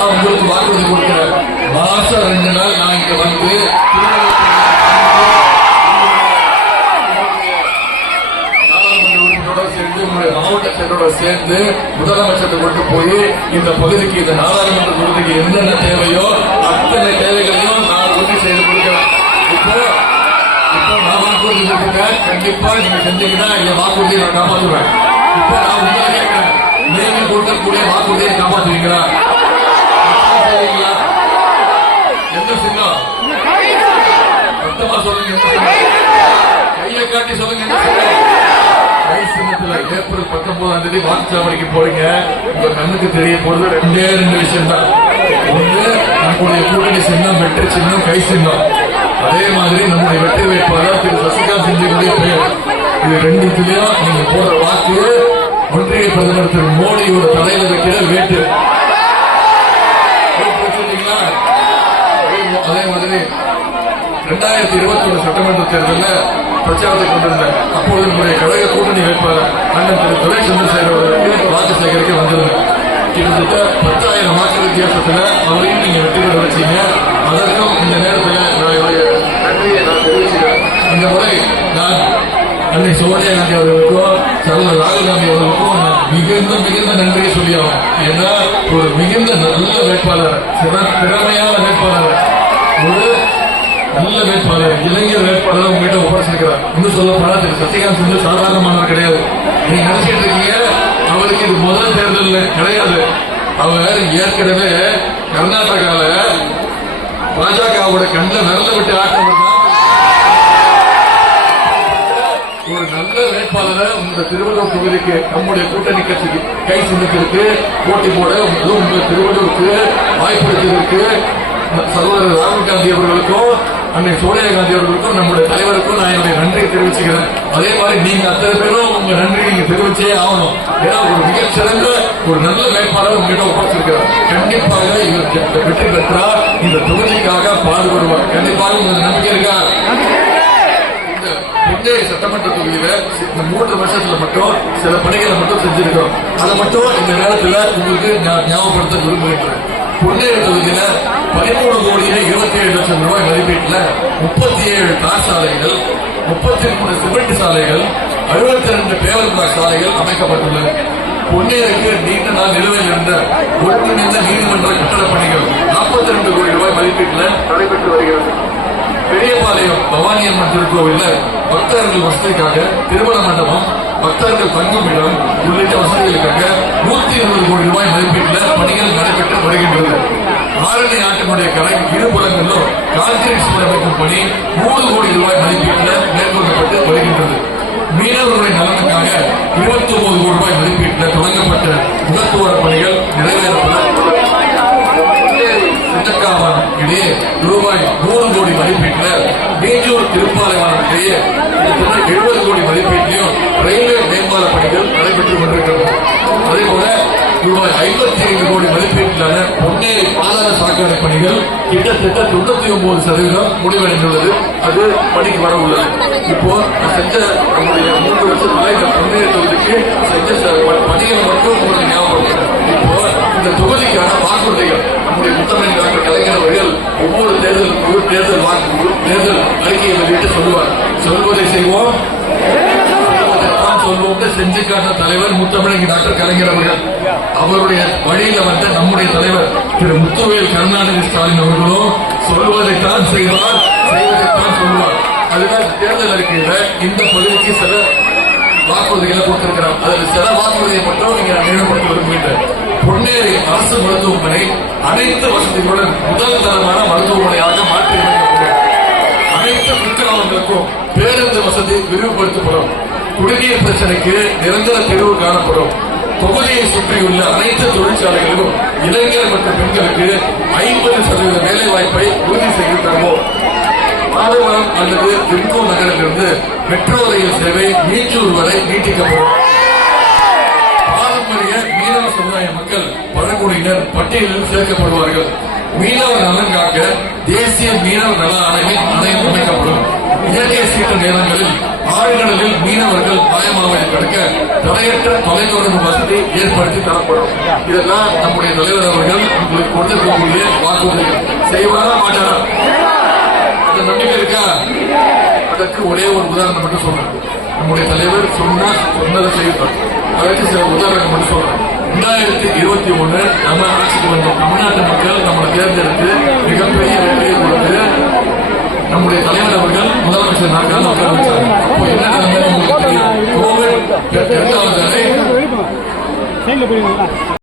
நான் உங்களுக்கு வாக்குறுதி கொடுக்கிறேன். மாசம் ரெண்டு நாள் நான் இங்க வந்து நாடாளுமன்ற சேர்ந்து உங்களுடைய சேர்ந்து முதலமைச்சர்கிட்ட கொண்டு போய் இந்த பகுதிக்கு இந்த நாடாளுமன்ற தொகுதிக்கு என்னென்ன தேவையோ அத்தனை தேவைகளையும் நான் உறுதி செய்து கொடுக்கிறேன் இப்போ இப்போ நான் வாக்குறுதி கொடுத்துருக்கேன் கண்டிப்பா நீங்க செஞ்சீங்கன்னா இந்த வாக்குறுதியை நான் காப்பாற்றுவேன் இப்போ நான் உங்களை கேட்கிறேன் நீங்க கொடுக்கக்கூடிய வாக்குறுதியை காப்பாற்றுவீங்களா ஏப்ரல் பத்தொன்பதாம் தேதி வாக்குச்சாவடிக்கு போறீங்க. உங்க கண்ணுக்கு தெரிய போறது ரெண்டே ரெண்டு விஷயம் தான் ஒண்ணு நம்முடைய கூட்டணி சின்னம் வெற்றி சின்னம் கை சின்னம். அதே மாதிரி நம்முடைய வெற்றி வேட்பாளர் திரு சசிகா சிந்தியுடைய பெயர். இது ரெண்டுத்திலையும் நீங்க போடுற வாக்கு ஒன்றிய பிரதமர் திரு மோடியோட தலையில வைக்கிற வேட்டு வச்சிருந்தீங்களா? அதே மாதிரி ரெண்டாயிரத்தி இருபத்தி ஒன்று சட்டமன்ற தேர்தலில் பிரச்சாரத்தை கொண்டிருந்தேன் அப்போது நம்முடைய கழக கூட்டணி வேட்பாளர் அண்ணன் திரு துரை சந்திரசேகர் அவர்களுக்கு வாக்கு சேகரிக்க வந்திருந்தேன் கிட்டத்தட்ட பத்தாயிரம் வாக்கு வித்தியாசத்தில் அவரையும் நீங்கள் வெற்றி பெற வச்சீங்க. அதற்கும் இந்த நேரத்தில் என்னுடைய நன்றியை நான் தெரிவிச்சுக்கிறேன். இந்த முறை நான் அன்னை சோனியா காந்தி அவர்களுக்கும் சகோதரர் ராகுல் காந்தி அவர்களுக்கும் மிகுந்த மிகுந்த நன்றியை சொல்லியாகும் ஏன்னா ஒரு மிகுந்த நல்ல வேட்பாளர் திறமையான வேட்பாளர். நல்ல வேட்பாளர் இளைஞர் வேட்பாளர் உங்ககிட்ட ஒப்படைச்சிருக்கிறார். இன்னும் சொல்ல போனா திரு சசிகாந்த் வந்து சாதாரணமானவர் கிடையாது. நீங்க நினைச்சிட்டு இருக்கீங்க அவருக்கு இது முதல் தேர்தல் கிடையாது. அவர் ஏற்கனவே கர்நாடகால பாஜகவோட கண்ணில் விரல விட்டு ஆட்டவர் ஒரு நல்ல வேட்பாளரை உங்க திருவள்ளூர் தொகுதிக்கு நம்முடைய கூட்டணி கட்சிக்கு கை சின்னத்திற்கு போட்டி போட உங்க திருவள்ளூருக்கு வாய்ப்பளித்ததற்கு சகோதரர் ராகுல் காந்தி அவர்கள் அன்னை சோனியா காந்தி அவர்களுக்கும் நம்முடைய தலைவருக்கும் நான் என்னுடைய நன்றியை தெரிவிச்சுக்கிறேன். அதே மாதிரி நீங்க அத்தனை பேரும் உங்க நன்றி நீங்க தெரிவிச்சே ஆகணும். ஏன்னா ஒரு மிகச்சிறந்த ஒரு நல்ல வேட்பாளர் உங்ககிட்ட ஒப்படைச்சிருக்கிறார் கண்டிப்பாக இவர் வெற்றி பெற்றால் இந்த தொகுதிக்காக பாடுபடுவார். கண்டிப்பாக உங்களுக்கு நம்பிக்கை இருக்கா? இந்த சட்டமன்ற தொகுதியில இந்த மூன்று வருஷத்துல மட்டும் சில பணிகளை மட்டும் செஞ்சிருக்கிறோம். அதை மட்டும் இந்த நேரத்துல உங்களுக்கு ஞாபகப்படுத்த விரும்புகின்றேன். பொன்னேறு தொகுதியில பதிமூணு கோடியே இருபத்தி ஏழு லட்சம் ரூபாய் மதிப்பீட்டில் முப்பத்தி ஏழு தார் சாலைகள் முப்பத்தி மூணு சிமெண்ட் சாலைகள் அறுபத்தி ரெண்டு பேருந்து சாலைகள் அமைக்கப்பட்டுள்ளது. பொன்னியருக்கு நீண்ட நாள் நிலுவையில் இருந்த ஒருங்கிணைந்த நீதிமன்ற கட்டட பணிகள் நாற்பத்தி ரெண்டு கோடி ரூபாய் மதிப்பீட்டில் நடைபெற்று வருகிறது. பெரியபாளையம் பவானி அம்மன் திருக்கோவில்ல பக்தர்கள் வசதிக்காக திருமண மண்டபம் பக்தர்கள் தங்கும் இடம் உள்ளிட்ட வசதிகளுக்காக நூத்தி இருபது கோடி ரூபாய் மதிப்பீட்டில் பணிகள் நடைபெற்று வருகின்றது. ஆரணி ஆற்றினுடைய கரை இருபுறங்களிலும் கான்கிரீட் சீரமைக்கும் பணி நூறு கோடி ரூபாய் மதிப்பீட்டில் மேற்கொள்ளப்பட்டு வருகின்றது. மீனவர்களுடைய நலனுக்காக இருபத்தி ஒன்பது கோடி ரூபாய் மதிப்பீட்டில் தொடங்கப்பட்ட முகத்துவர பணிகள் நிறைவேறப்பட இடையே ரூபாய் நூறு கோடி மதிப்பீட்டில் மீஞ்சூர் திருப்பாலைவானம் இடையே எழுபது கோடி மதிப்பீட்டிலையும் ரயில்வே மேம்பால பணிகள் நடைபெற்று கொண்டிருக்கிறது அதே போல ரூபாய் ஐம்பத்தி ஐந்து கோடி மதிப்பீட்டிலான பொன்னேரி பாத சாக்கடை பணிகள் கிட்டத்தட்ட தொண்ணூத்தி ஒன்பது சதவீதம் முடிவடைந்துள்ளது. அது பணிக்கு வர உள்ளது. இப்போ செஞ்ச நம்முடைய மூன்று வருஷத்துல இந்த பொன்னேரி தொகுதிக்கு செஞ்ச பணிகள் மட்டும் உங்களுக்கு ஞாபகம் இப்போ இந்த தொகுதிக்கான வாக்குறுதிகள் நம்முடைய முத்தமிழ் டாக்டர் கலைஞர் அவர்கள் ஒவ்வொரு தேர்தலுக்கு தேர்தல் வாக்கு தேர்தல் அறிக்கையை வெளியிட்டு சொல்லுவார். சொல்வதை செய்வோம். செய்வதைத்தான் செஞ்சு காட்ட தலைவர் முத்தமிழங்க டாக்டர் கலைஞர் அவர்கள். அவருடைய வழியில வந்த நம்முடைய தலைவர் திரு முத்துவேல் கருணாநிதி ஸ்டாலின் அவர்களும் சொல்வதைத்தான் செய்வார் செய்வதைத்தான் சொல்வார் அதுதான் தேர்தல் அறிக்கையில இந்த பகுதிக்கு சில வாக்குறுதிகளை கொடுத்திருக்கிறார். அதில் சில வாக்குறுதியை மட்டும் நீங்க நினைவுபடுத்த விரும்புகின்றேன். பொன்னேரி அரசு மருத்துவமனை அனைத்து வசதிகளுடன் முதல் தரமான மருத்துவமனையாக மாற்றி அனைத்து குக்கிராமங்களுக்கும் பேருந்து வசதி விரிவுபடுத்தப்படும். குடிநீர் பிரச்சனைக்கு நிரந்தர தீர்வு காணப்படும். தொகுதியை சுற்றியுள்ள அனைத்து தொழிற்சாலைகளிலும் இளைஞர் மற்றும் பெண்களுக்கு ஐம்பது சதவீத வேலை வாய்ப்பை உறுதி செய்து தருவோம். மாதவரம் அல்லது விம்கோ நகரிலிருந்து மெட்ரோ ரயில் சேவை மீச்சூர் வரை நீட்டிக்கப்படும். பாரம்பரிய மீனவ சமுதாய மக்கள் பழங்குடியினர் பட்டியலில் சேர்க்கப்படுவார்கள். மீனவ நலன் காக்க தேசிய மீனவ நல ஆணையம் அமைக்கப்படும் இயற்கை சீற்ற நேரங்களில் ஆழ்கடலில் மீனவர்கள் மாயமாவதை தடுக்க தடையற்ற தொலைத்தொடர்பு வசதி ஏற்படுத்தி தரப்படும். இதெல்லாம் நம்முடைய தலைவர் அவர்கள் உங்களுக்கு கொடுத்திருக்கக்கூடிய வாக்குறுதிகள் செய்வாரா மாட்டாரா? அந்த நம்பிக்கை இருக்கா? அதற்கு ஒரே ஒரு உதாரணம் மட்டும் சொல்றேன். நம்முடைய தலைவர் சொன்னா சொன்னதை செய்வார். அதற்கு சில உதாரணம் மட்டும் சொல்றேன். ரெண்டாயிரத்தி இருபத்தி ஒண்ணு நம்ம ஆட்சிக்கு வந்த தமிழ்நாட்டு மக்கள் நம்மளை தேர்ந்தெடுத்து மிகப்பெரிய வெற்றியை கொடுத்து நம்முடைய தலைவர் அவர்கள் முதலமைச்சர் நாட்கள் நடந்தது உங்களுக்கு